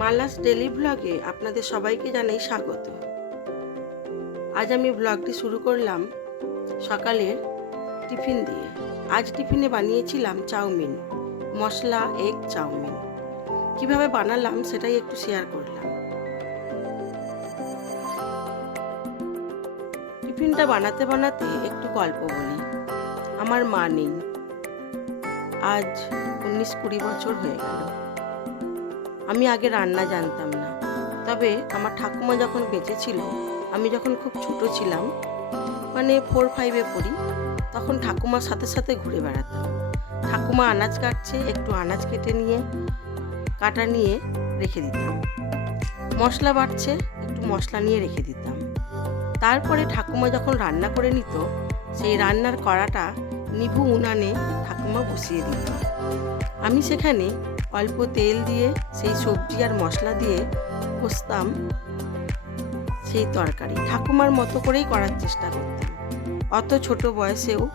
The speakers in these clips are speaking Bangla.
মালাস ডেলি ব্লগে আপনাদের সবাইকে জানাই স্বাগত। আজ আমি ব্লগটি শুরু করলাম সকালের টিফিন দিয়ে। আজ টিফিনে বানিয়েছিলাম চাউমিন, মশলা এগ চাউমিন। কীভাবে বানালাম সেটাই একটু শেয়ার করলাম। টিফিনটা বানাতে বানাতে একটু গল্প বলি। আমার মা নেই। আজ উনিশ কুড়ি বছর হয়ে গেল। আমি আগে রান্না জানতাম না। তবে আমার ঠাকুমা যখন বেঁচে ছিল, আমি যখন খুব ছোট ছিলাম মানে ফোর ফাইভে পড়ি, তখন ঠাকুমার সাথে সাথে ঘুরে বেড়াতাম। ঠাকুমা আনাজ কাটছে, একটু আনাজ কেটে নিয়ে, কাটা নিয়ে রেখে দিতাম। মশলা বাটছে একটু মশলা নিয়ে রেখে দিতাম। তারপরে ঠাকুমা যখন রান্না করে নিত, সেই রান্নার কড়াটা নিভু উনানে ঠাকুমা বসিয়ে দিত। আমি সেখানে অল্প তেল দিয়ে সেই সবজি আর মশলা দিয়ে কষতাম সেই তরকারি। ঠাকুমার মতো করেই করার চেষ্টা করতাম। অত ছোট বয়সেও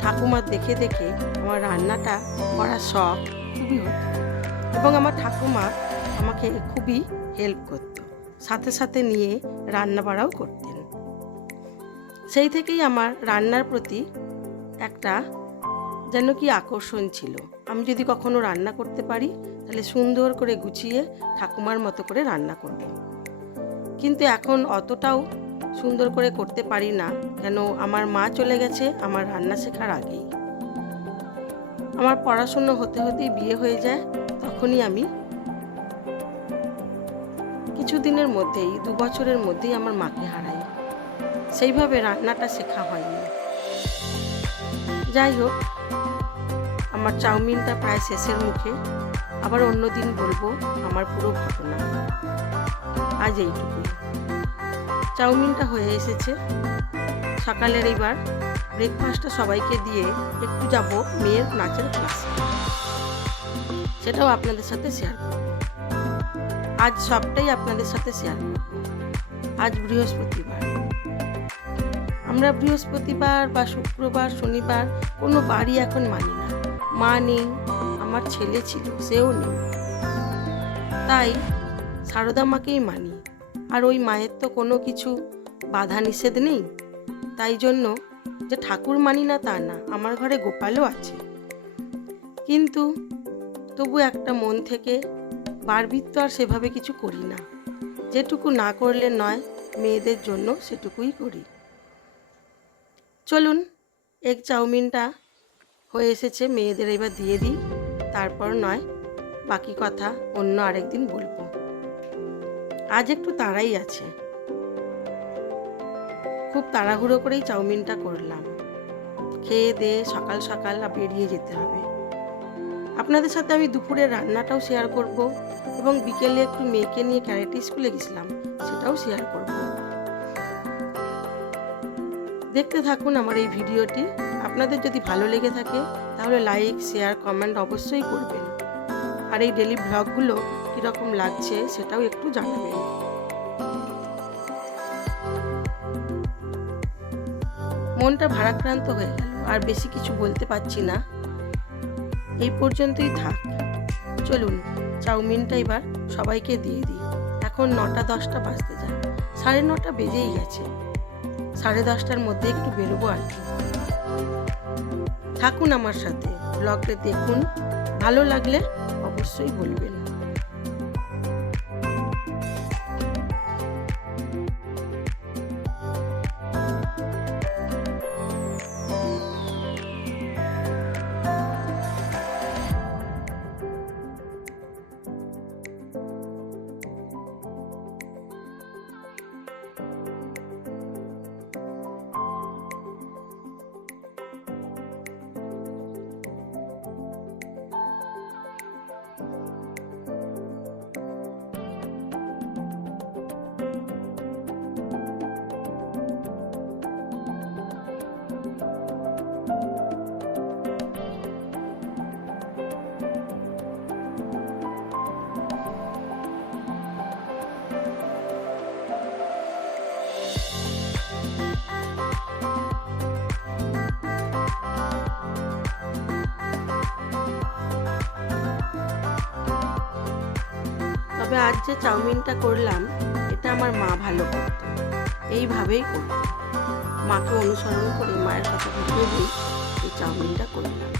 ঠাকুমার দেখে দেখে আমার রান্নাটা করার শখ খুবই হতো এবং আমার ঠাকুমা আমাকে খুবই হেল্প করতো। সাথে সাথে নিয়ে রান্না বাড়াও করতেন। সেই থেকেই আমার রান্নার প্রতি একটা যেন কি আকর্ষণ ছিল। আমি যদি কখনো রান্না করতে পারি, তাহলে সুন্দর করে গুছিয়ে ঠাকুমার মতো করে রান্না করব। কিন্তু এখন অতটাও সুন্দর করে করতে পারি না, কেন আমার মা চলে গেছে, আমার রান্না শেখার আগেই। আমার পড়াশুনো হতে হতেই বিয়ে হয়ে যায়, তখনই আমি কিছুদিনের মধ্যেই, দু বছরের মধ্যেই আমার মাকে হারাই। সেইভাবে রান্নাটা শেখা হয়নি। যাই হোক আমার চাউমিনটা প্রায় শেষের মুখে। আবার অন্যদিন বলব আমার পুরো ঘটনা। আজ এইটুকুই। চাউমিনটা হয়ে এসেছে। সকালের এইবার ব্রেকফাস্টটা সবাইকে দিয়ে একটু যাব মেয়ের নাচের ক্লাসে সেটাও আপনাদের সাথে শেয়ার করব। আজ সবটাই আপনাদের সাথে শেয়ার করব। আজ বৃহস্পতিবার। আমরা বৃহস্পতিবার বা শুক্রবার, শনিবার কোনো বাড়ি এখন মানি না। মা নেই, আমার ছেলে ছিল, সেও নেই। তাই সারদা মাকেই মানি। আর ওই মায়ের তো কোনো কিছু বাধা নিষেধ নেই। তাই জন্য যে ঠাকুর মানি না তা না, আমার ঘরে গোপালও আছে। কিন্তু তবু একটা মন থেকে বারবিত আর সেভাবে কিছু করি না। যেটুকু না করলে নয়, মেয়েদের জন্য সেটুকুই করি। চলুন এগ চাউমিনটা হয়ে এসেছে, মেয়েদের এবার দিয়ে দিই। তারপর নয়, বাকি কথা অন্য আরেকদিন বলব। আজ একটু তাড়াই আছে। খুব তাড়াহুড়ো করেই চাউমিনটা করলাম। খেয়ে দিয়ে সকাল সকাল বেরিয়ে যেতে হবে। আপনাদের সাথে আমি দুপুরের রান্নাটাও শেয়ার করব এবং বিকেলে একটু মেয়েকে নিয়ে ক্যারেটে স্কুলে গেছিলাম, সেটাও শেয়ার করব। দেখতে থাকুন আমার এই ভিডিওটি। আপনাদের যদি ভালো লেগে থাকে, তাহলে লাইক শেয়ার কমেন্ট অবশ্যই করবেন। আর এই ডেলি ব্লগগুলো কীরকম লাগছে সেটাও একটু জানাবেন। মনটা ভারাক্রান্ত হয়ে গেল, আর বেশি কিছু বলতে পারছি না। এই পর্যন্তই থাক। চলুন, চাউমিনটা এবার সবাইকে দিয়ে দিই। এখন নটা দশটা বাজতে যায়। সাড়ে নটা বেজেই গেছে। সাড়ে দশটার মধ্যে একটু বেরোবো আর কি। থাকুন আমার সাথে ব্লগটা দেখুন। ভালো লাগলে অবশ্যই বলবেন। তবে আজ যে চাউমিনটা করলাম, এটা আমার মা ভালো করত। এইভাবেই করত মাকে অনুসরণ করে মায়ের কথা ভেবেই এই চাউমিনটা করলাম।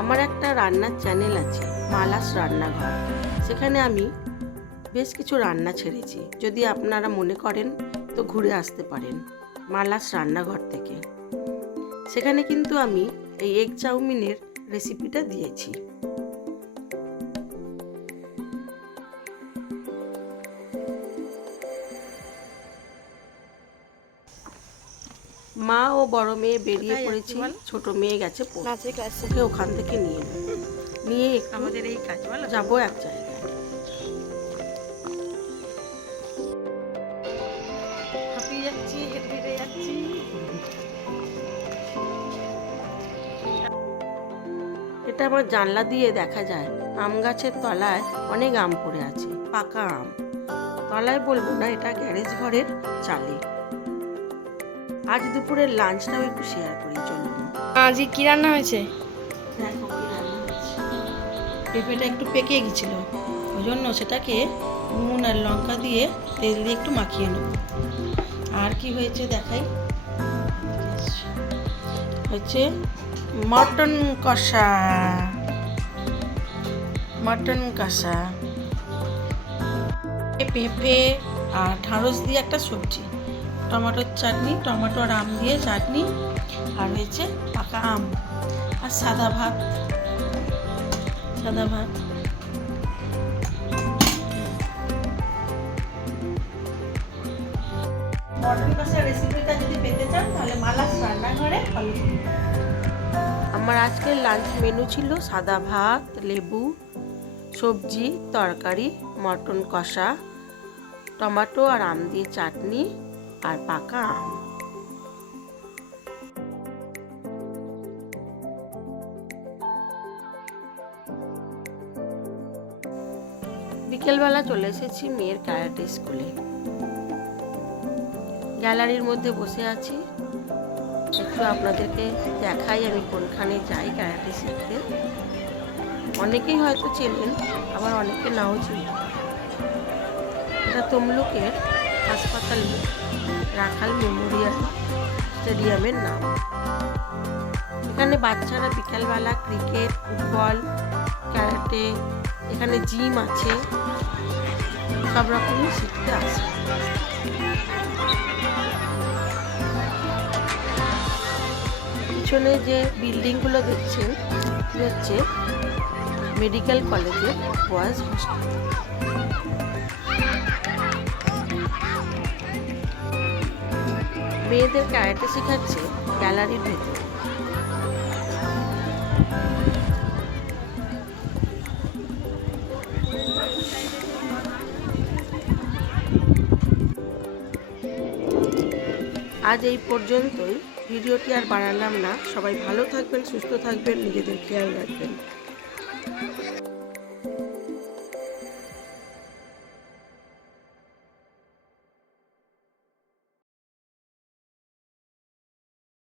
আমার একটা রান্নার চ্যানেল আছে, মালাস রান্নাঘর। সেখানে আমি বেশ কিছু রান্না ছেড়েছি। যদি আপনারা মনে করেন তো ঘুরে আসতে পারেন মালাস রান্নাঘর থেকে। সেখানে কিন্তু আমি এই এগ চাউমিনের রেসিপিটা দিয়েছি। মা ও বড় মেয়ে বেরিয়ে পড়েছি? ছোট মেয়ে গেছে ওকে ওখান থেকে নিয়ে নিয়ে আমাদের এই কাজ যাব এক জায়গায়। এটা আমার জানলা দিয়ে দেখা যায় আম গাছের তলায় অনেক আম পড়ে আছে পাকা আম। তলায় বলব না এটা গ্যারেজ ঘরের চালে। আজ দুপুরের লাঞ্চটাও একটু শেয়ার করি চলুন। আজকে কি রান্না হয়েছে? দেখো কি রান্না হয়েছে। পেঁপেটা একটু পেকে গেছিল ওই জন্য সেটাকে নুন আর লঙ্কা দিয়ে তেল দিয়ে একটু মাখিয়ে নেব। আর কি হয়েছে দেখাই? হচ্ছে মটন কষা। মটন কষা। পেঁপে আর ঢাঁড়স দিয়ে একটা সবজি। টমেটোর চাটনি, টমেটো আর আম দিয়ে চাটনি, আর হয়েছে পাকা আম আর সাদা ভাত। সাদা ভাত। মটন কষার রেসিপিটা যদি পেতে চান, তাহলে মালাস রান্নাঘরে ফলো করুন। আমার আজকের লাঞ্চ মেনু ছিল সাদা ভাত, লেবু, সবজি, তরকারি মটন কষা, টমেটো আর আম দিয়ে চাটনি আর পাকা আম। বিকেলবেলা চলে এসেছি মেয়ের ক্যারাটে স্কুলে গ্যালারির মধ্যে বসে আছি। একটু আপনাদেরকে দেখাই আমি কোনখানে যাই ক্যারাটে শিখতে। অনেকেই হয়তো চেনেন, আবার অনেকে নাও চিনেন। এটা তমলুকের হাসপাতাল, রাখাল মেমোরিয়াল স্টেডিয়ামের নাম। এখানে বাচ্চারা বিকালবেলা ক্রিকেট, ফুটবল, ক্যারাটে, এখানে জিম আছে, সব রকমই শিখতে আসে। পিছনে যে বিল্ডিংগুলো দেখছেন হচ্ছে? মেডিকেল কলেজের বয়েজ হস্টেল। মেয়েদের ক্যারাটে শেখাচ্ছে গ্যালারির ভেতরে। আজ এই পর্যন্তই। ভিডিওটি আর বাড়ালাম না। সবাই ভালো থাকবেন সুস্থ থাকবেন নিজেদের খেয়াল রাখবেন।